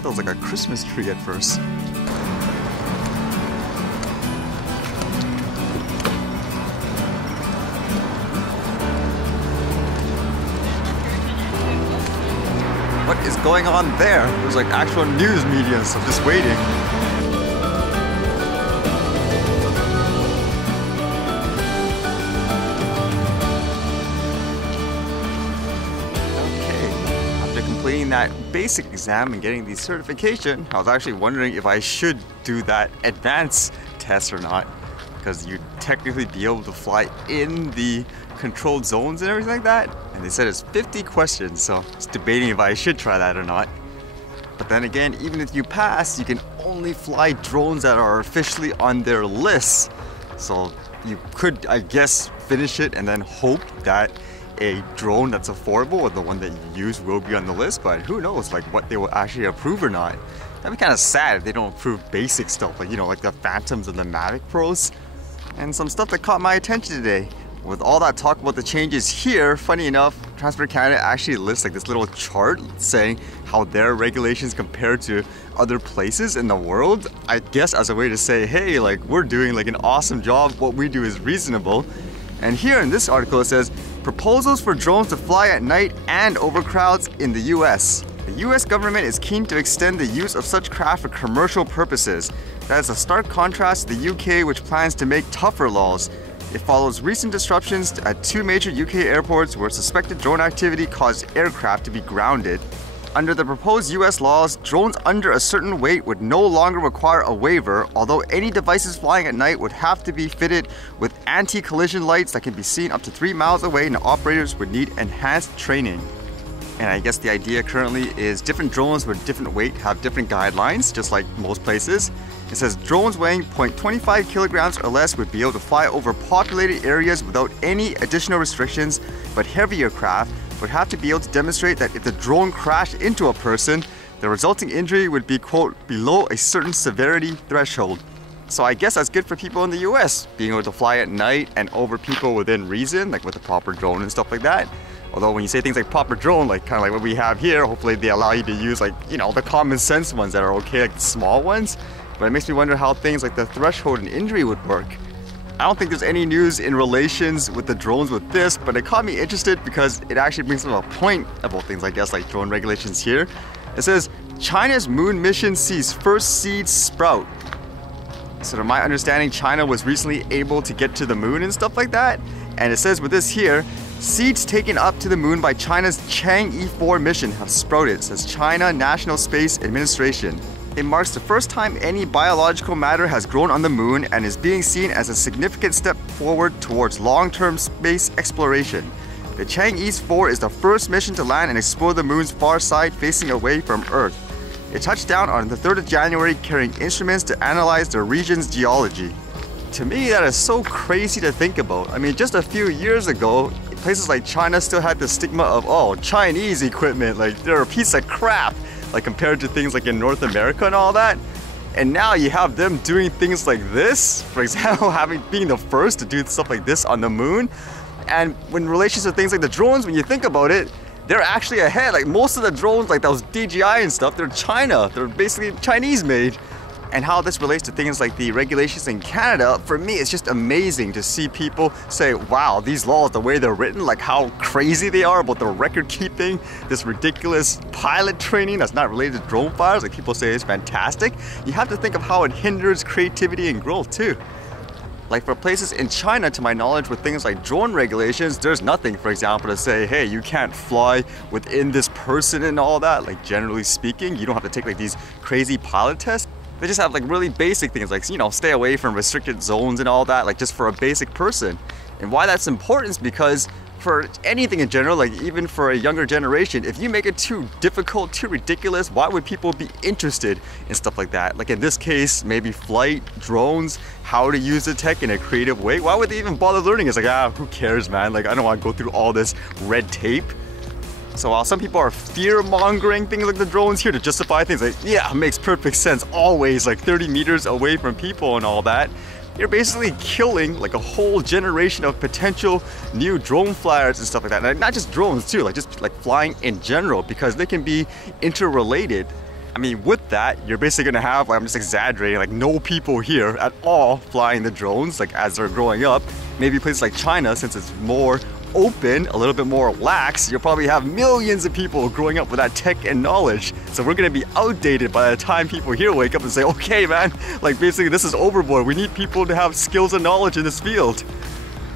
thought that was like a Christmas tree at first. What is going on there? There's like actual news media, so just waiting. Completing that basic exam and getting the certification, I was actually wondering if I should do that advanced test or not, because you'd technically be able to fly in the controlled zones and everything like that. And they said it's 50 questions, so I was debating if I should try that or not. But then again, even if you pass, you can only fly drones that are officially on their list. So you could, I guess, finish it and then hope that a drone that's affordable or the one that you use will be on the list, but who knows like what they will actually approve or not. That'd be kind of sad if they don't approve basic stuff like, you know, like the Phantoms and the Mavic Pros. And some stuff that caught my attention today. With all that talk about the changes here, funny enough, Transport Canada actually lists like this little chart saying how their regulations compare to other places in the world. I guess as a way to say, hey, like we're doing like an awesome job, what we do is reasonable. And here in this article it says, proposals for drones to fly at night and over crowds in the US. The US government is keen to extend the use of such craft for commercial purposes. That is a stark contrast to the UK, which plans to make tougher laws. It follows recent disruptions at two major UK airports where suspected drone activity caused aircraft to be grounded. Under the proposed US laws, drones under a certain weight would no longer require a waiver, although any devices flying at night would have to be fitted with anti-collision lights that can be seen up to 3 miles away, and operators would need enhanced training. And I guess the idea currently is different drones with different weight have different guidelines, just like most places. It says drones weighing 0.25 kilograms or less would be able to fly over populated areas without any additional restrictions, but heavier craft would have to be able to demonstrate that if the drone crashed into a person, the resulting injury would be, quote, below a certain severity threshold. So I guess that's good for people in the US, being able to fly at night and over people within reason, like with a proper drone and stuff like that. Although when you say things like proper drone, like kind of like what we have here, hopefully they allow you to use like, you know, the common sense ones that are okay, like the small ones. But it makes me wonder how things like the threshold and injury would work. I don't think there's any news in relations with the drones with this, but it caught me interested because it actually brings up a point about things, I guess, like drone regulations here. It says, China's moon mission sees first seeds sprout. So to my understanding, China was recently able to get to the moon and stuff like that. And it says with this here, seeds taken up to the moon by China's Chang'e 4 mission have sprouted, says China National Space Administration. It marks the first time any biological matter has grown on the moon and is being seen as a significant step forward towards long-term space exploration. The Chang'e 4 is the first mission to land and explore the moon's far side facing away from Earth. It touched down on the 3rd of January carrying instruments to analyze the region's geology. To me, that is so crazy to think about. I mean, just a few years ago, places like China still had the stigma of, oh, Chinese equipment, like they're a piece of crap. Like compared to things like in North America and all that. And now you have them doing things like this, for example, being the first to do stuff like this on the moon. And when relations to things like the drones, when you think about it, they're actually ahead. Like most of the drones, like those DJI and stuff, they're China. They're basically Chinese made. And how this relates to things like the regulations in Canada, for me, it's just amazing to see people say, wow, these laws, the way they're written, like how crazy they are about the record keeping, this ridiculous pilot training that's not related to drone flyers, like people say is fantastic. You have to think of how it hinders creativity and growth too. Like for places in China, to my knowledge, with things like drone regulations, there's nothing, for example, to say, hey, you can't fly within this person and all that. Like generally speaking, you don't have to take like these crazy pilot tests. They just have like really basic things like, you know, stay away from restricted zones and all that, like just for a basic person. And why that's important is because for anything in general, like even for a younger generation, if you make it too difficult, too ridiculous, why would people be interested in stuff like that? Like in this case, maybe flight, drones, how to use the tech in a creative way. Why would they even bother learning? It's like, who cares, man? Like I don't want to go through all this red tape. So while some people are fear-mongering things like the drones here to justify things like, yeah, it makes perfect sense, always like 30 meters away from people and all that, you're basically killing like a whole generation of potential new drone flyers and stuff like that. And not just drones too, like just like flying in general, because they can be interrelated. I mean, with that, you're basically gonna have, like, I'm just exaggerating, like no people here at all flying the drones, like as they're growing up. Maybe places like China, since it's more open, a little bit more lax, you'll probably have millions of people growing up with that tech and knowledge. So we're gonna be outdated by the time people here wake up and say, okay man, like basically this is overboard. We need people to have skills and knowledge in this field.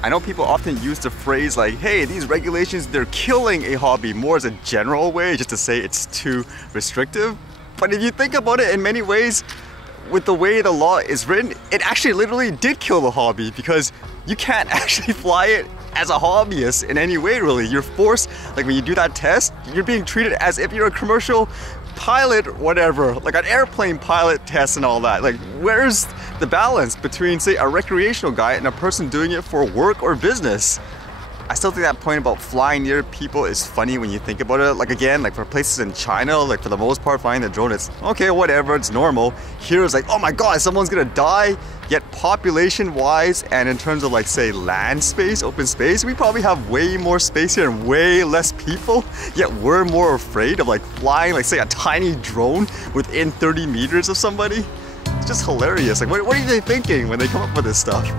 I know people often use the phrase like, hey, these regulations, they're killing a hobby, more as a general way, just to say it's too restrictive. But if you think about it, in many ways, with the way the law is written, it actually literally did kill the hobby, because you can't actually fly it as a hobbyist in any way, really. You're forced, like when you do that test, you're being treated as if you're a commercial pilot, whatever, like an airplane pilot test and all that. Like, where's the balance between, say, a recreational guy and a person doing it for work or business? I still think that point about flying near people is funny when you think about it. Like again, like for places in China, like for the most part flying the drone, it's okay, whatever, it's normal. Here it's like, oh my god, someone's gonna die. Yet population wise and in terms of like say land space, open space, we probably have way more space here and way less people. Yet we're more afraid of like flying like say a tiny drone within 30 meters of somebody. It's just hilarious. Like what are they thinking when they come up with this stuff?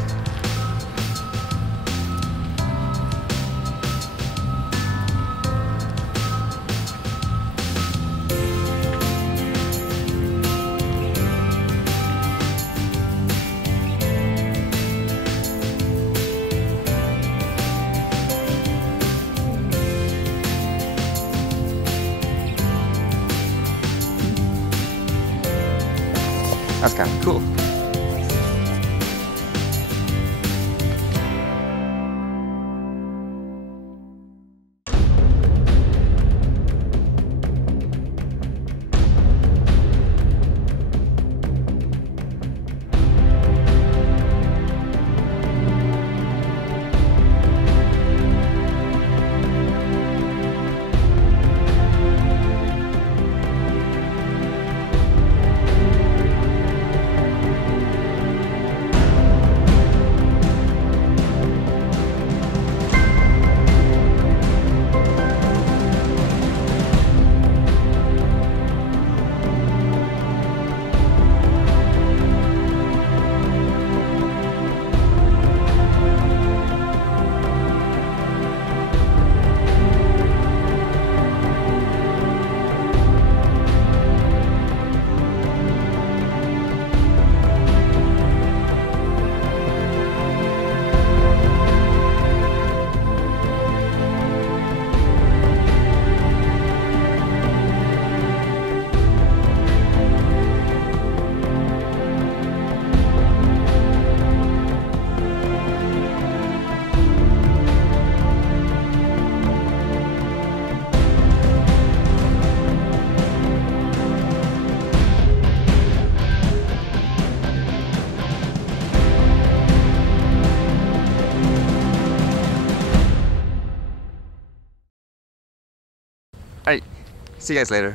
That's kind of cool. Alright, see you guys later.